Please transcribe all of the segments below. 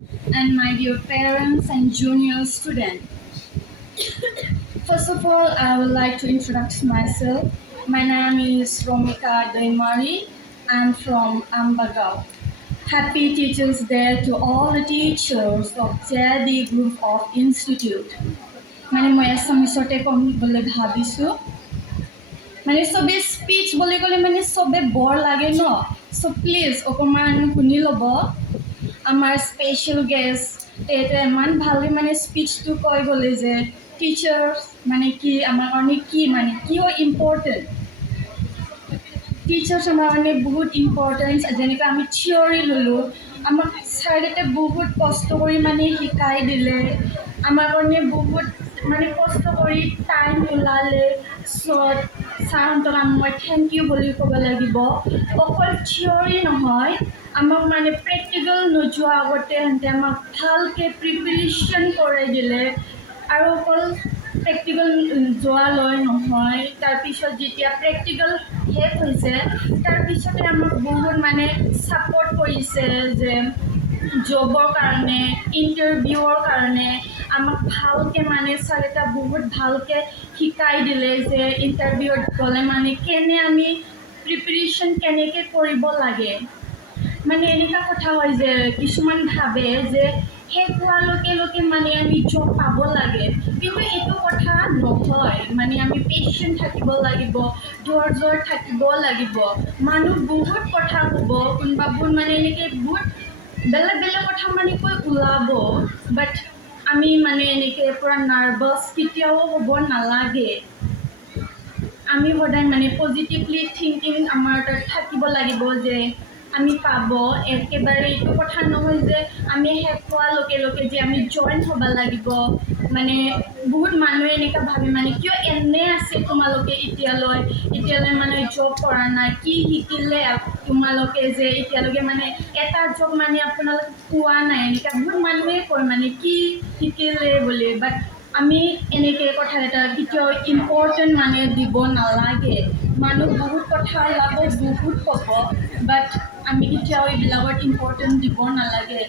and my dear parents and junior students. First of all, I would like to introduce myself. My name is Romika Daimari. I'm from Ambagaon. Happy Teachers Day to all the teachers of JD Group of Institute. মানে মই এছামিছতে ক'ম বুলি ভাবিছোঁ মানে চবেই speech বুলি ক'লে মানে চবে বৰ লাগে ন চ' প্লিজ অকণমান শুনি ল'ব আমাৰ স্পেচিয়েল গেষ্ট এইটো ইমান ভালকৈ মানে স্পীচটো কৈ গ'লে যে টিচাৰ্ছ মানে কি আমাৰ কাৰণে কি মানে কিয় ইম্পৰ্টেণ্ট টিচাৰ্ছ আমাৰ কাৰণে বহুত ইম্পৰ্টেণ্ট যেনেকৈ আমি থিয়ৰী ল'লোঁ আমাক ছাৰহঁতে বহুত কষ্ট কৰি মানে শিকাই দিলে আমাৰ কাৰণে বহুত মানে কষ্ট কৰি টাইম ওলালে চ' ছাৰহঁতক মই থেংক ইউ বুলি ক'ব লাগিব অকল থিয়ৰী নহয় আমাক মানে প্ৰেক্টিকেল নোযোৱা আগতে সিহঁতে আমাক ভালকৈ প্ৰিপেৰেশ্যন কৰাই দিলে আৰু অকল প্ৰেক্টিকেল যোৱালৈ নহয় তাৰপিছত যেতিয়া প্ৰেক্টিকেল শেষ হৈছে তাৰপিছতে আমাক বহুত মানে ছাপৰ্ট কৰিছে যে জবৰ কাৰণে ইণ্টাৰভিউৰ কাৰণে আমাক ভালকৈ মানে ছাৰকেইটা বহুত ভালকৈ শিকাই দিলে যে ইণ্টাৰভিউত গ'লে মানে কেনে আমি প্ৰিপেৰেশ্যন কেনেকৈ কৰিব লাগে মানে এনেকুৱা কথা হয় যে কিছুমান ভাবে যে শেষ হোৱাৰ লগে লগে মানে আমি জব পাব লাগে কিন্তু এইটো কথা নহয় মানে আমি পেচেণ্ট থাকিব লাগিব ধৈৰ্য থাকিব লাগিব মানুহ বহুত কথা ক'ব কোনোবা বহুত মানে এনেকৈ বহুত বেলেগ বেলেগ কথা মানে কৈ ওলাব বাট আমি মানে এনেকৈ পূৰা নাৰ্ভাছ কেতিয়াও হ'ব নালাগে আমি সদায় মানে পজিটিভলি থিংকিং আমাৰ তাত থাকিব লাগিব যে আমি পাব একেবাৰে এইটো কথা নহয় যে আমি শেষ হোৱাৰ লগে লগে যে আমি জইন হ'ব লাগিব মানে বহুত মানুহে এনেকুৱা ভাবে মানে কিয় এনে আছে তোমালোকে এতিয়ালৈ মানে জব কৰা নাই কি শিকিলে তোমালোকে যে এতিয়ালৈকে মানে এটা জব মানে আপোনালোকে পোৱা নাই এনেকুৱা বহুত মানুহে কয় মানে কি শিকিলে বুলি বাট আমি এনেকৈ কথা এটা কেতিয়াও ইম্পৰ্টেণ্ট মানে দিব নালাগে মানুহ বহুত কথা ওলাব বহুত ক'ব বাট আমি কেতিয়াও এইবিলাকত ইম্পৰ্টেণ্ট দিব নালাগে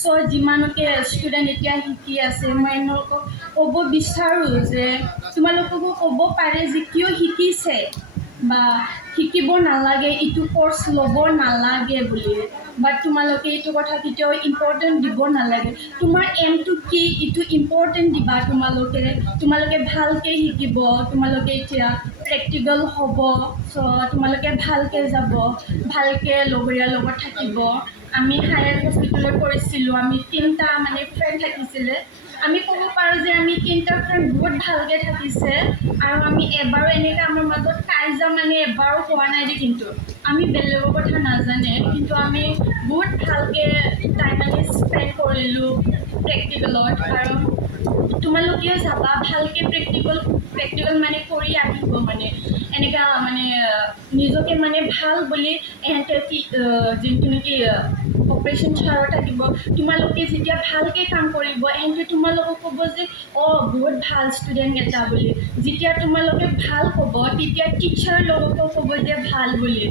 চ' যিমানকে ষ্টুডেণ্ট এতিয়া শিকি আছে মই এওঁলোকক ক'ব বিচাৰোঁ যে তোমালোককো ক'ব পাৰে যে কিয় শিকিছে বা শিকিব নালাগে ইটো কৰ্চ ল'ব নালাগে বুলি বাট তোমালোকে এইটো কথা কেতিয়াও ইম্পৰ্টেণ্ট দিব নালাগে তোমাৰ এমটো কি এইটো ইম্পৰ্টেণ্ট দিবা তোমালোকে ভালকৈ শিকিব তোমালোকে এতিয়া প্ৰেক্টিকেল হ'ব চ' তোমালোকে ভালকৈ যাব ভালকৈ লগৰীয়াৰ লগত থাকিব আমি হায়াৰ হস্পিটেলত কৰিছিলোঁ আমি 3টা মানে ফ্ৰেণ্ড থাকিছিলে আমি ক'ব পাৰোঁ যে আমি 3টা ফ্ৰেণ্ড বহুত ভালকৈ থাকিছে আৰু আমি এবাৰো এনেকৈ আমাৰ মাজত কাজিয়া মানে এবাৰো হোৱা নাই দেই কিন্তু আমি বেলেগৰ কথা নাজানে কিন্তু আমি বহুত ভালকৈ টাইম মানে স্পেণ্ড কৰিলোঁ প্ৰেক্টিকেলত আৰু তোমালোকেও যাবা ভালকৈ প্ৰেক্টিকেল মানে কৰি আহিব মানে এনেকুৱা মানে নিজকে মানে ভাল বুলি এহেঁতে যোনটো নেকি অপাৰেশ্যন চেয়াৰত থাকিব তোমালোকে যেতিয়া ভালকৈ কাম কৰিব এহেঁতে তোমালোকক ক'ব যে অঁ বহুত ভাল ষ্টুডেণ্ট এটা বুলি যেতিয়া তোমালোকে ভাল ক'ব তেতিয়া টিচাৰ লগতো ক'ব যে ভাল বুলি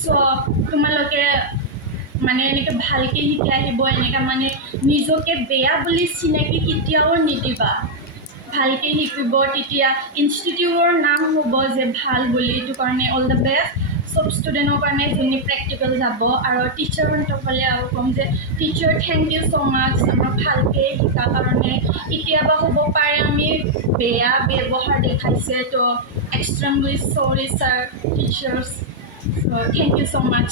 চ' তোমালোকে মানে এনেকৈ ভালকৈ শিকি আহিব এনেকৈ মানে নিজকে বেয়া বুলি চিনাকি কেতিয়াও নিদিবা ভালকৈ শিকিব তেতিয়া ইনষ্টিটিউটৰ নাম হ'ব যে ভাল বুলি এইটো কাৰণে অল দ্য বেষ্ট চব ষ্টুডেণ্টৰ কাৰণে যোনে প্ৰেক্টিকেল যাব আৰু টিচাৰহঁতক হ'লে আৰু ক'ম যে টিচাৰ থেংক ইউ ছ' মাছ আমাক ভালকৈ শিকাৰ কাৰণে কেতিয়াবা হ'ব পাৰে আমি বেয়া ব্যৱহাৰ দেখাইছে তো extremely sorry sir teachers so' thank you so' much